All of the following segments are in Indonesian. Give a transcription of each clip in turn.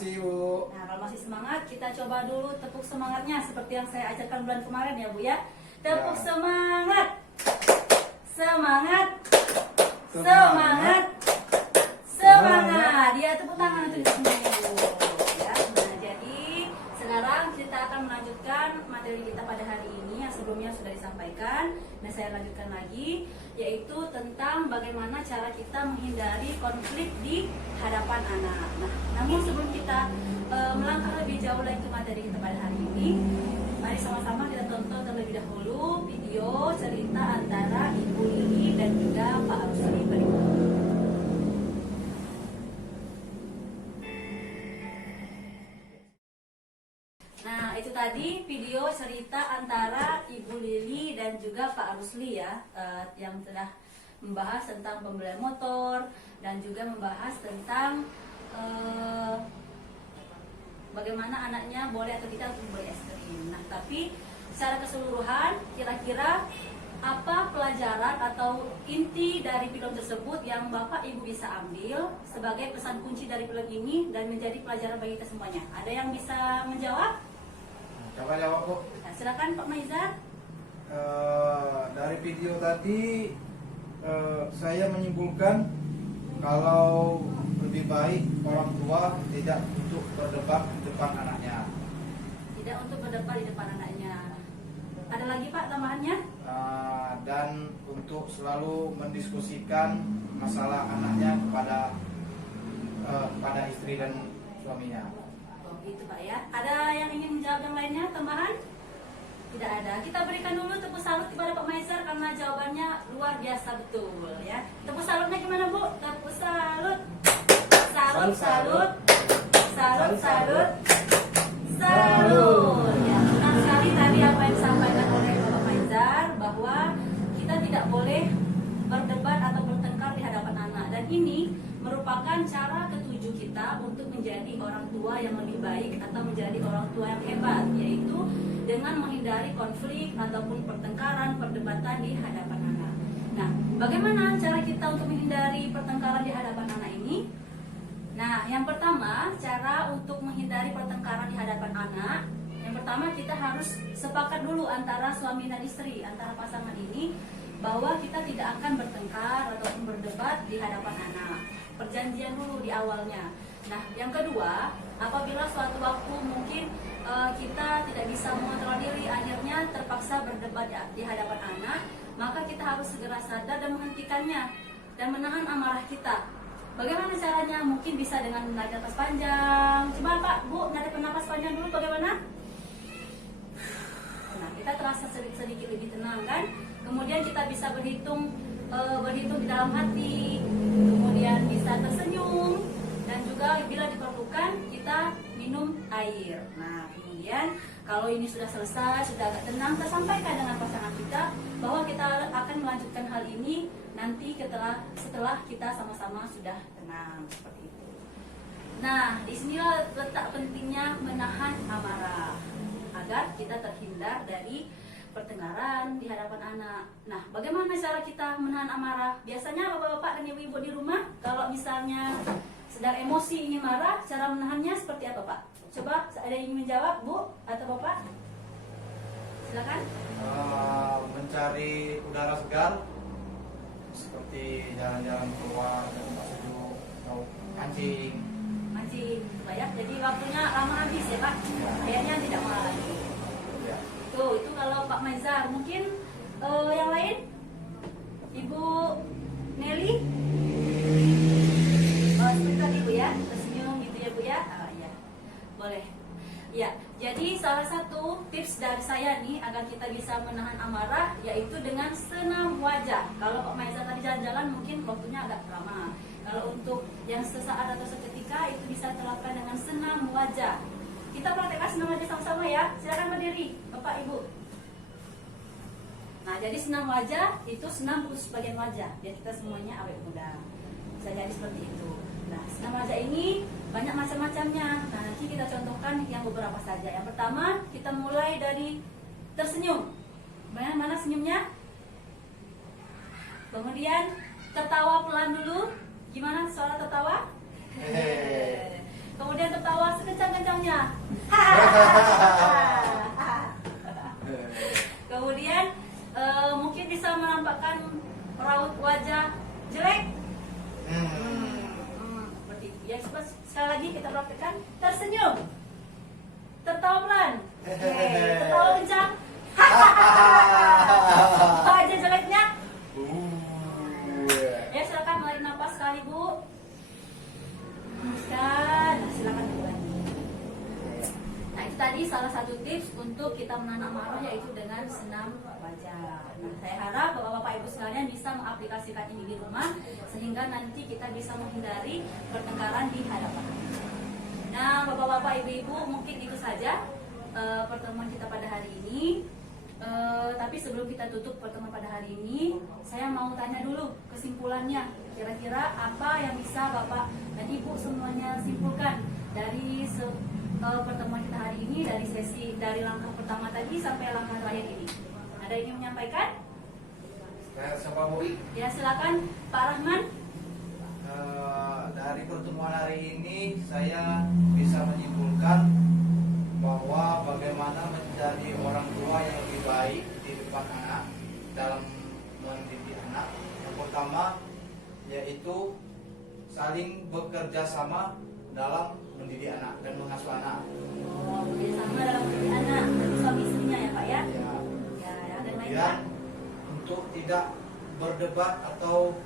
kasih Bu. Nah, kalau masih semangat, kita coba dulu tepuk semangatnya seperti yang saya ajarkan bulan kemarin ya Bu ya. Tepuk Ya. semangat. Semangat. Semangat. Semangat. Dia tepuk tangan untuk semua Bu. Ya. Nah, jadi sekarang kita akan melanjutkan materi kita pada hari ini yang sebelumnya sudah disampaikan. Nah, saya lanjutkan lagi, yaitu tentang bagaimana cara kita menghindari konflik di hadapan anak. Nah, namun sebelum kita melangkah lebih jauh lagi ke materi kita pada hari ini, mari sama-sama kita tonton terlebih dahulu video cerita antara Ibu Lili dan juga Pak Rusli berikut. Nah, itu tadi video cerita antara Ibu Lili dan juga Pak Rusli ya, yang telah membahas tentang pembelian motor dan juga membahas tentang bagaimana anaknya boleh atau tidak untuk membeli es krim. Nah, tapi secara keseluruhan kira-kira apa pelajaran atau inti dari film tersebut yang Bapak Ibu bisa ambil sebagai pesan kunci dari film ini dan menjadi pelajaran bagi kita semuanya? Ada yang bisa menjawab? Coba jawab Bu. Nah, silakan Pak Maizar. Dari video tadi saya menyimpulkan kalau lebih baik orang tua tidak untuk berdebat di depan anaknya. Tidak untuk berdebat di depan anaknya. Ada lagi Pak tambahannya? Dan untuk selalu mendiskusikan masalah anaknya kepada istri dan suaminya. Oh gitu Pak ya. Ada yang ingin menjawab yang lainnya tambahan? Tidak ada. Kita berikan dulu tepuk salut kepada Pak Maizar karena jawabannya luar biasa betul ya. Tepuk salutnya gimana Bu? Tepuk salut. Salut, salut. Salut, salut. Salut. Ya, benar sekali tadi apa yang disampaikan oleh Bapak Maizar bahwa kita tidak boleh berdebat atau bertengkar di hadapan anak, dan ini merupakan cara ketujuh kita untuk menjadi orang tua yang lebih baik atau menjadi orang tua yang hebat, yaitu dengan menghindari konflik ataupun pertengkaran, perdebatan di hadapan anak. Nah, bagaimana cara kita untuk menghindari pertengkaran di hadapan anak ini? Nah, yang pertama, cara untuk menghindari pertengkaran di hadapan anak, yang pertama kita harus sepakat dulu antara suami dan istri, antara pasangan ini, bahwa kita tidak akan bertengkar ataupun berdebat di hadapan anak. Perjanjian dulu di awalnya. Nah, yang kedua, apabila suatu waktu mungkin kita tidak bisa mengontrol diri, akhirnya terpaksa berdebat di hadapan anak, maka kita harus segera sadar dan menghentikannya dan menahan amarah kita. Bagaimana caranya? Mungkin bisa dengan menarik napas panjang. Coba Pak, Bu, narik napas panjang dulu bagaimana? Nah, kita terasa sedikit lebih tenang kan? Kemudian kita bisa berhitung di dalam hati, kemudian bisa tersenyum, dan juga bila diperlukan kita minum air. Nah, kemudian kalau ini sudah selesai, sudah agak tenang, kita sampaikan dengan pasangan kita bahwa kita akan melanjutkan hal ini nanti setelah kita sama-sama sudah tenang, seperti itu. Nah, disinilah letak pentingnya menahan amarah agar kita terhindar dari pertengkaran di hadapan anak. Nah, bagaimana cara kita menahan amarah? Biasanya bapak-bapak dan ibu-ibu di rumah, kalau misalnya sedang emosi ingin marah, cara menahannya seperti apa Pak? Coba ada yang ingin menjawab, Bu atau Bapak? Silakan. Mencari udara segar, seperti jalan-jalan keluar dan masuk atau mancing. Mancing, banyak. Jadi waktunya lama habis ya Pak? Kayaknya tidak mau lagi. Ya. Itu kalau Pak Maizar. Mungkin yang lain? Ibu Nelly? Seperti tadi Bu ya, tersenyum gitu ya Bu ya? Ya, boleh. Ya, jadi salah satu tips dari saya nih agar kita bisa menahan amarah yaitu dengan senam wajah. Kalau Pak Maizar tadi jalan-jalan mungkin waktunya agak lama. Kalau untuk yang sesaat atau seketika itu bisa terlakukan dengan senam wajah. Kita praktekkan senam wajah sama-sama ya. Silakan berdiri, Bapak Ibu. Nah, jadi senam wajah itu senam khusus bagian wajah. Biar kita semuanya awet muda. Bisa jadi seperti itu. Nah, senam wajah ini banyak macam-macamnya. Nah, nanti kita contohkan yang beberapa saja. Yang pertama, kita mulai dari tersenyum. Mana senyumnya? Kemudian tertawa pelan dulu. Gimana suara tertawa? Kemudian tertawa sekencang-kencangnya. Kemudian mungkin bisa menampakkan raut wajah jelek. Seperti itu. Ya, sekali lagi kita praktekkan. Tersenyum, tertawa pelan, tertawa kencang. Wajah jeleknya. Ya, silakan menarik nafas sekali, Bu. Hembuskan. Nah, silakan mulai. Nah, itu tadi salah satu tips untuk kita menahan amarah, yaitu dengan senam wajah. Nah, saya harap Bapak-bapak Ibu sekalian bisa mengaplikasikan ini di rumah sehingga nanti kita bisa menghindari pertengkaran di hadapan. Nah, Bapak-bapak Ibu-ibu, mungkin itu saja pertemuan kita pada hari ini. Tapi sebelum kita tutup pertemuan pada hari ini, saya mau tanya dulu kesimpulannya. Kira-kira apa yang bisa Bapak dan Ibu semuanya simpulkan dari pertemuan kita hari ini, dari langkah pertama tadi sampai langkah terakhir ini? Ada yang ingin menyampaikan? Saya siapa, Bu? Ya, silakan Pak Rahman. Dari pertemuan hari ini saya bisa menyimpulkan bahwa bagaimana menjadi orang tua yang lebih baik di depan anak dalam mendidik anak. Yang pertama yaitu saling bekerja sama dalam mendidik anak dan mengasuh anak. Oh, bekerjasama dalam mendidik anak, berarti suami istrinya ya Pak ya? Ya. Ya, ada yang lain Kemudian Pak? untuk tidak berdebat atau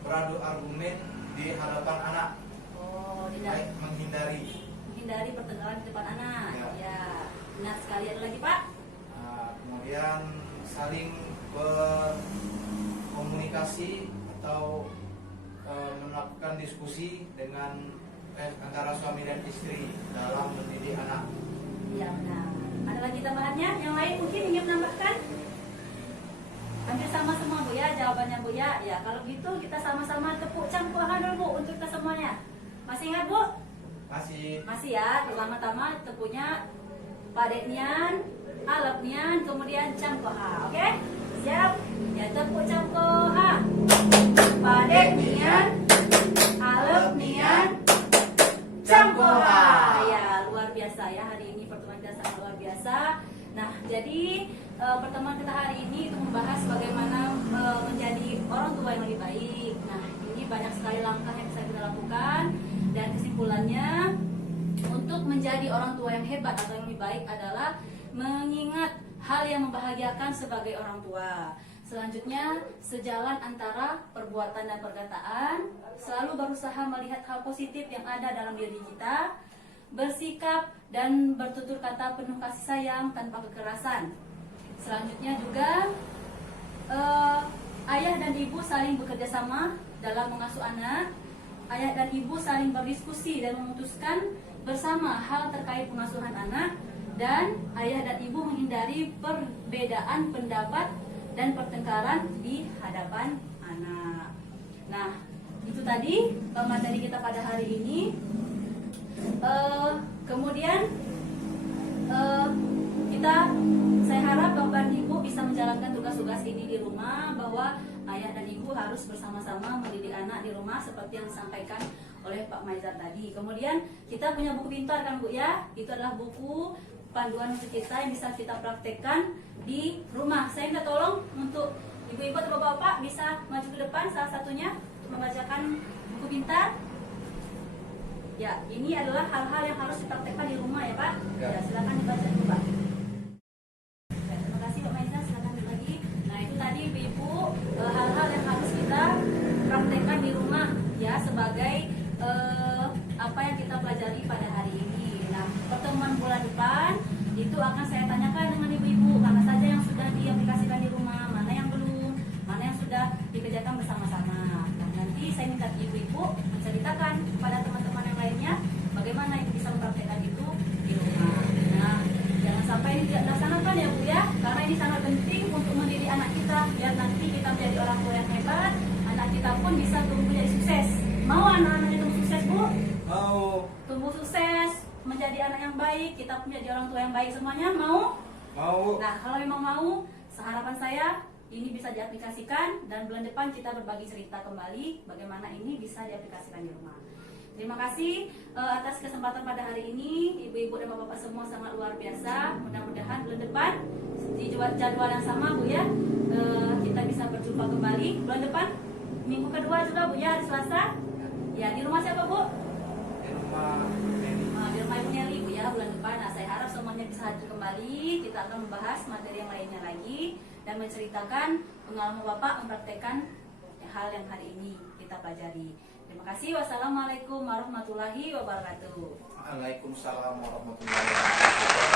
beradu argumen di hadapan anak, Oh, baik tidak menghindari pertengkaran di depan anak. Ya. Ya, benar sekali. Ada lagi Pak? kemudian saling berkomunikasi atau melakukan diskusi dengan antara suami dan istri dalam mendidik anak. Ya, benar. Ada lagi tambahannya? Yang lain mungkin ingin menambahkan? Hampir sama semua Bu ya jawabannya Bu ya. Ya, kalau gitu kita sama-sama tepuk campuran dulu Bu untuk kita semuanya. Masih ingat Bu? Masih. Masih ya. Pertama-tama tepuknya Pak Deknian, Alepnian, kemudian Camkoha. Oke? Siap? Ya, tepuk Camkoha. Pak Deknian, Alepnian, Camkoha. Ya, luar biasa ya, hari ini pertemuan kita sangat luar biasa. Nah, jadi pertemuan kita hari ini itu membahas bagaimana menjadi orang tua yang lebih baik. Nah, ini banyak sekali langkah yang bisa kita lakukan, dan kesimpulannya untuk menjadi orang tua yang hebat atau yang lebih baik adalah mengingat hal yang membahagiakan sebagai orang tua. Selanjutnya, sejalan antara perbuatan dan perkataan, selalu berusaha melihat hal positif yang ada dalam diri kita, bersikap dan bertutur kata penuh kasih sayang tanpa kekerasan. Selanjutnya juga ayah dan ibu saling bekerja sama dalam mengasuh anak. Ayah dan ibu saling berdiskusi dan memutuskan bersama hal terkait pengasuhan anak, dan ayah dan ibu menghindari perbedaan pendapat dan pertengkaran di hadapan anak. Nah, itu tadi materi kita pada hari ini. Kemudian saya harap Bapak dan Ibu bisa menjalankan tugas-tugas ini di rumah, bahwa ayah dan ibu harus bersama-sama mendidik anak di rumah seperti yang disampaikan oleh Pak Maizar tadi. Kemudian kita punya buku pintar kan Bu ya, itu adalah buku panduan untuk kita yang bisa kita praktekkan di rumah. Saya minta tolong untuk ibu-ibu atau bapak-bapak bisa maju ke depan salah satunya untuk membacakan buku pintar. Ya, ini adalah hal-hal yang harus dipraktekkan di rumah ya Pak. Ya. Ya, silakan dibaca dulu Pak. Ya, terima kasih Pak Maizar, silakan lagi. Nah, itu tadi ibu hal-hal yang harus kita praktekkan di rumah ya, sebagai apa yang kita pelajari pada hari ini. Nah, pertemuan bulan depan itu akan saya tanyakan dengan ibu-ibu mana saja yang sudah diaplikasikan di rumah, mana yang belum, mana yang sudah dikerjakan bersama-sama. Nah, nanti saya minta ibu-ibu menceritakan kepada teman-teman yang lainnya bagaimana ibu bisa mempraktekkan itu di rumah. Nah, jangan sampai ini tidak dilaksanakan ya Bu ya, karena ini sangat penting untuk mendidik anak kita biar nanti kita menjadi orang tua yang hebat, anak kita pun bisa tumbuh jadi sukses. Mau anak-anaknya tumbuh sukses Bu? Mau. Tumbuh sukses, menjadi anak yang baik, kita pun menjadi orang tua yang baik semuanya, mau? Mau. Nah, kalau memang mau, harapan saya ini bisa diaplikasikan, dan bulan depan kita berbagi cerita kembali bagaimana ini bisa diaplikasikan di rumah. Terima kasih atas kesempatan pada hari ini. Ibu-ibu dan bapak-bapak semua sangat luar biasa. Mudah-mudahan bulan depan di jadwal yang sama Bu ya, kita bisa berjumpa kembali bulan depan, minggu kedua juga Bu ya, hari Selasa. Ya, di rumah siapa Bu? Di rumah Neni. Di rumah Ibu Nelly Bu ya, bulan depan. Nah, saya harap semuanya bisa hadir kembali. Kita akan membahas materi yang lainnya lagi dan menceritakan pengalaman Bapak mempraktekkan hal yang hari ini kita pelajari. Terima kasih. Wassalamualaikum warahmatullahi wabarakatuh. Waalaikumsalam warahmatullahi wabarakatuh.